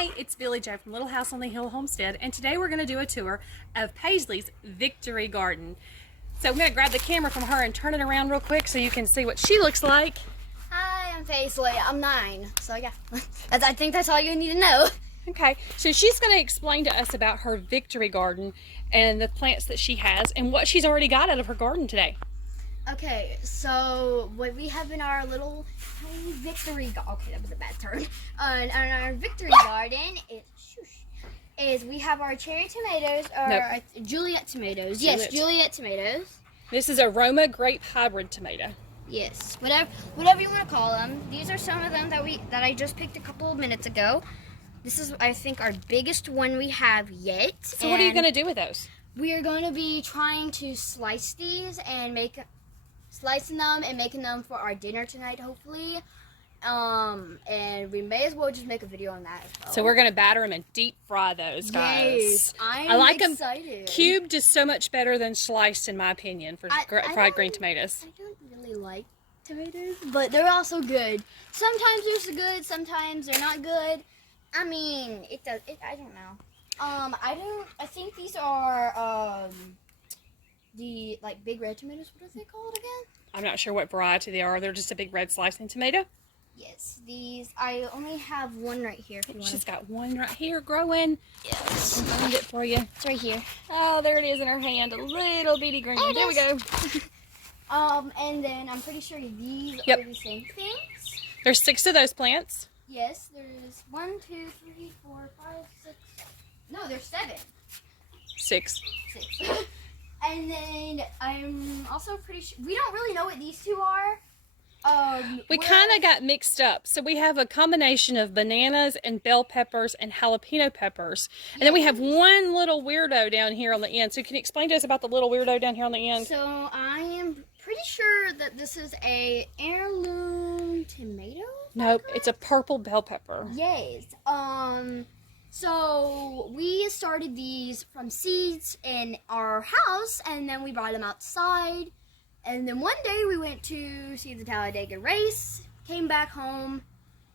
Hi, it's Billy Joe from Little House on the Hill Homestead, and today we're going to do a tour of Paisley's Victory Garden. So I'm going to grab the camera from her and turn it around real quick so you can see what she looks like. Hi, I'm Paisley. I'm 9. So yeah, I think that's all you need to know. Okay, so she's going to explain to us about her Victory Garden and the plants that she has and what she's already got out of her garden today. Okay, so what we have in our little tiny victory okay, that was a bad turn. On our victory garden is we have our cherry tomatoes, or Juliet tomatoes. Juliet. Yes, Juliet tomatoes. This is Aroma Grape Hybrid Tomato. Yes, whatever you want to call them. These are some of them that I just picked a couple of minutes ago. This is, I think, our biggest one we have yet. So what are you going to do with those? We are going to be trying to slice these and slicing them and making them for our dinner tonight, hopefully. And we may as well just make a video on that as well. So we're going to batter them and deep fry those, guys. Yes, I like excited. Them cubed is so much better than sliced, in my opinion, for fried green tomatoes. I don't really like tomatoes, but they're also good. Sometimes they're good, sometimes they're not good. I mean, I don't know. I think these are, the, big red tomatoes. What are they called again? I'm not sure what variety they are. They're just a big red slicing tomato. Yes, these, I only have one right here. She's got one right here growing. Yes. I'll find it for you. It's right here. Oh, there it is in her hand. A little bitty green. There we go. And then I'm pretty sure these Yep. are the same things. There's 6 of those plants. Yes, there's 1, 2, 3, 4, 5, 6. No, there's 7. 6. 6. And then I'm also pretty sure we don't really know what these two are. We kind of got mixed up. So we have a combination of bananas and bell peppers and jalapeno peppers. And then we have one little weirdo down here on the end. So can you explain to us about the little weirdo down here on the end? So I am pretty sure that this is a heirloom tomato. Nope, it's a purple bell pepper. Yes. So we started these from seeds in our house, and then we brought them outside. And then one day we went to see the Talladega race, came back home.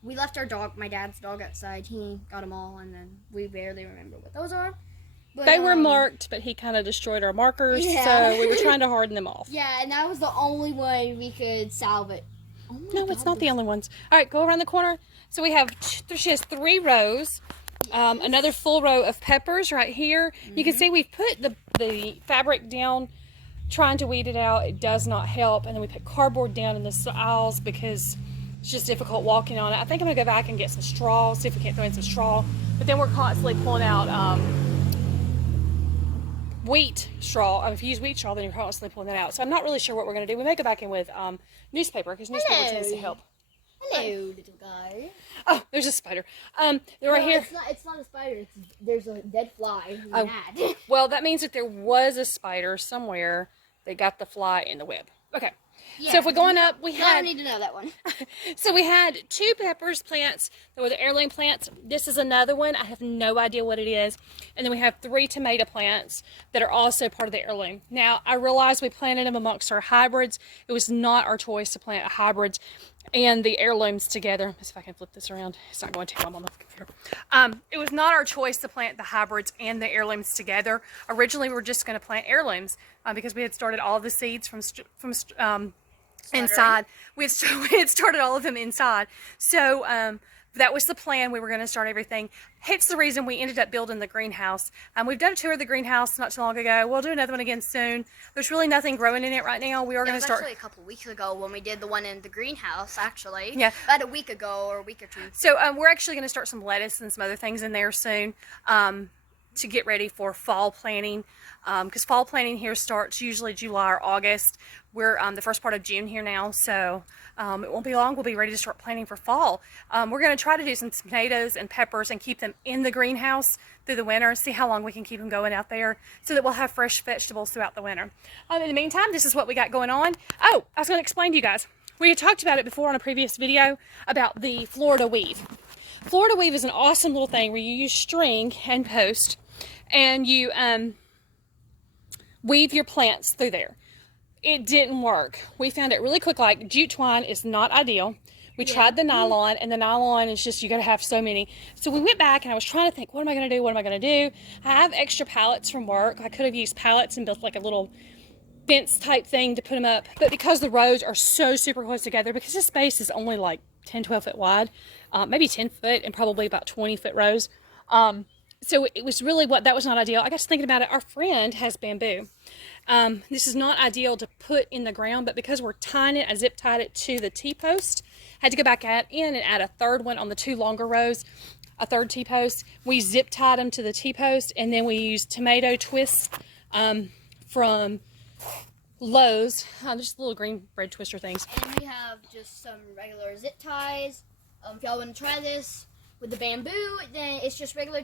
We left our dog, my dad's dog, outside. He got them all, and then we barely remember what those are. But, they were marked, but he kind of destroyed our markers, so we were trying to harden them off. Yeah, and that was the only way we could salve it. Oh no, it's not the only ones. All right, go around the corner. So we have, she has 3 rows. Another full row of peppers right here. Mm-hmm. You can see we've put the fabric down, trying to weed it out. It does not help. And then we put cardboard down in the aisles because it's just difficult walking on it. I think I'm going to go back and get some straw, see if we can't throw in some straw. But then we're constantly pulling out wheat straw. If you use wheat straw, then you're constantly pulling that out. So I'm not really sure what we're going to do. We may go back in with newspaper because newspaper tends to help. Hello, little guy. Oh, there's a spider. They're right here. It's not a spider. There's a dead fly. Oh. Mad. Well, that means that there was a spider somewhere that got the fly in the web. Okay. Yeah. So if we're going up, I don't need to know that one. So we had 2 peppers plants that were the heirloom plants. This is another one. I have no idea what it is. And then we have 3 tomato plants that are also part of the heirloom. Now, I realized we planted them amongst our hybrids. It was not our choice to plant hybrids and the heirlooms together. Let's see if I can flip this around. It's not going to while I'm on the computer. It was not our choice to plant the hybrids and the heirlooms together. Originally, we were just going to plant heirlooms because we had started all the seeds from inside. We had started all of them inside. So that was the plan. We were going to start everything. Hence the reason we ended up building the greenhouse. We've done a tour of the greenhouse not too long ago. We'll do another one again soon. There's really nothing growing in it right now. We are going to start. Actually a couple weeks ago when we did the one in the greenhouse, actually. Yeah. About a week ago or a week or 2. So we're actually going to start some lettuce and some other things in there soon to get ready for fall planting. Because fall planting here starts usually July or August. We're the first part of June here now, so it won't be long. We'll be ready to start planting for fall. We're going to try to do some tomatoes and peppers and keep them in the greenhouse through the winter, see how long we can keep them going out there so that we'll have fresh vegetables throughout the winter. In the meantime, this is what we got going on. Oh, I was going to explain to you guys. We had talked about it before on a previous video about the Florida weave. Florida weave is an awesome little thing where you use string and post and you weave your plants through there. It didn't work. We found it really quick. Like jute twine is not ideal. We tried the nylon, and the nylon is just, you got to have so many. So we went back, and I was trying to think, what am I going to do? What am I going to do? I have extra pallets from work. I could have used pallets and built like a little fence type thing to put them up. But because the rows are so super close together, because this space is only like 10, 12 foot wide, maybe 10 foot and probably about 20 foot rows. So it was really that was not ideal. I got to thinking about it. Our friend has bamboo. This is not ideal to put in the ground, but because we're tying it, I zip tied it to the T-post. Had to go back in and add a third one on the 2 longer rows, a third T-post. We zip tied them to the T-post, and then we used tomato twists from Lowe's. Just little green bread twister things. And we have just some regular zip ties. If y'all want to try this with the bamboo, then it's just regular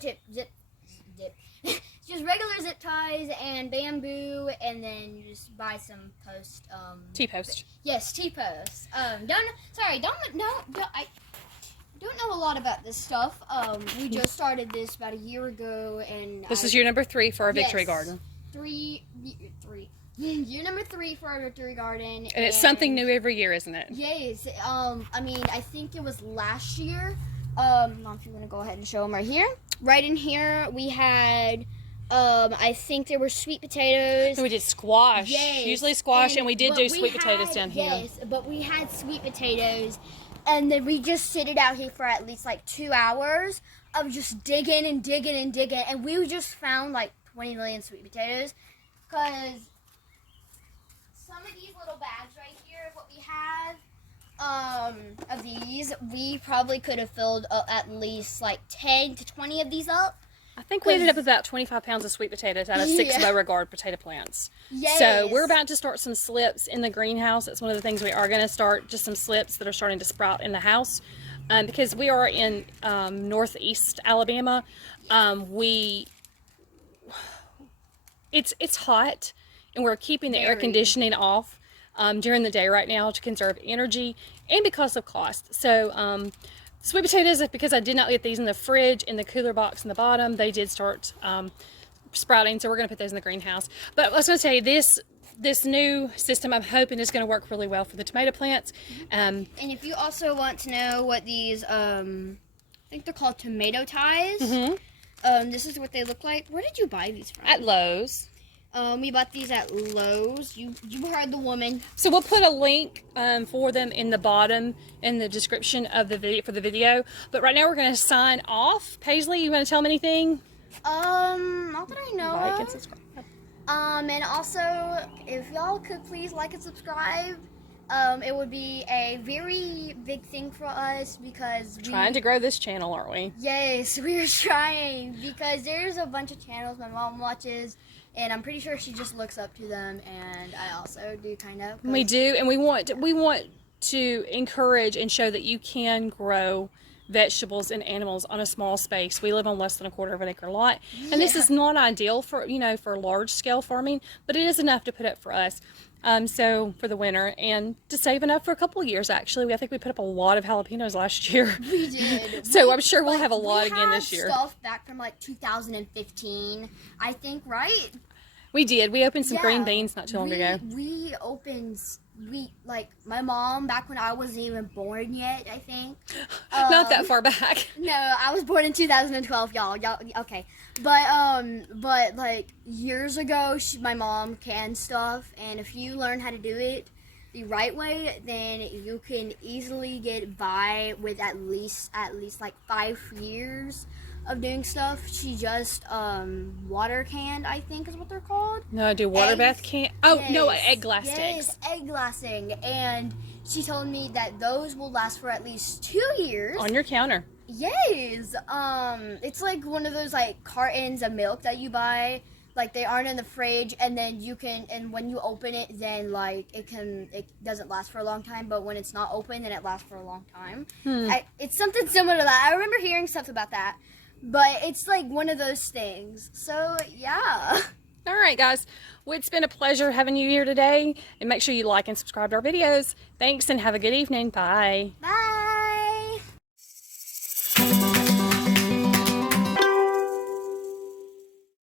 it's just regular zip ties and bamboo, and then you just buy some T-post. Yes, T-post. I don't know a lot about this stuff. We just started this about a year ago, and this is year number 3 for our victory garden. Year number 3 for our victory garden, and it's something new every year, isn't it? Yes. I mean, I think it was last year. If you want to go ahead and show them right here. Right in here, we had, I think there were sweet potatoes. So we did squash. Yes. Usually squash, and we did do sweet potatoes down here. Yes, but we had sweet potatoes, and then we just sit it out here for at least like 2 hours of just digging and digging and digging, and we just found like 20 million sweet potatoes, because some of these little bags right here, what we have, of these, we probably could have filled at least like 10 to 20 of these up. I think we ended up with about 25 pounds of sweet potatoes out of 6 Beauregard potato plants. Yes. So we're about to start some slips in the greenhouse. That's one of the things we are going to start, just some slips that are starting to sprout in the house. Because we are in northeast Alabama. It's hot, and we're keeping the air conditioning off during the day right now to conserve energy and because of cost. So sweet potatoes, because I did not get these in the fridge, in the cooler box in the bottom, they did start sprouting, so we're going to put those in the greenhouse. But I was going to say, this new system, I'm hoping, is going to work really well for the tomato plants. And if you also want to know what these, I think they're called tomato ties. This is what they look like. Where did you buy these from? At Lowe's. We bought these at Lowe's. You heard the woman. So we'll put a link for them in the bottom in the description of the video. But right now we're going to sign off. Paisley, you want to tell them anything? Not that I know Like of. and subscribe. And also, if y'all could please like and subscribe, it would be a very big thing for us, because Trying to grow this channel, aren't we? Yes, we are trying, because there's a bunch of channels my mom watches, and I'm pretty sure she just looks up to them, and I also do kind of. We do, and we want to encourage and show that you can grow vegetables and animals on a small space. We live on less than a quarter of an acre lot, and this is not ideal for for large scale farming, but it is enough to put up for us. So for the winter, and to save enough for a couple of years. Actually, I think we put up a lot of jalapenos last year. We did. So I'm sure we'll have a lot again this year. We have stuff back from like 2015, I think, right? We did. We opened some green beans not too long ago. We opened, my mom, back when I wasn't even born yet, I think. Not that far back. No, I was born in 2012, y'all, okay. But like, years ago, my mom canned stuff, and if you learn how to do it the right way, then you can easily get by with at least like 5 years of doing stuff. She just water canned, I think is what they're called. No, I do water bath can. Oh, yes. No, egg glass eggs. Yes, egg glassing. And she told me that those will last for at least 2 years. On your counter. Yes. It's like one of those like cartons of milk that you buy. Like, they aren't in the fridge, and then you can, and when you open it, then like it doesn't last for a long time, but when it's not open, then it lasts for a long time. It's something similar to that. I remember hearing stuff about that. But it's like one of those things. So, yeah. All right, guys. Well, it's been a pleasure having you here today. And make sure you like and subscribe to our videos. Thanks, and have a good evening. Bye. Bye.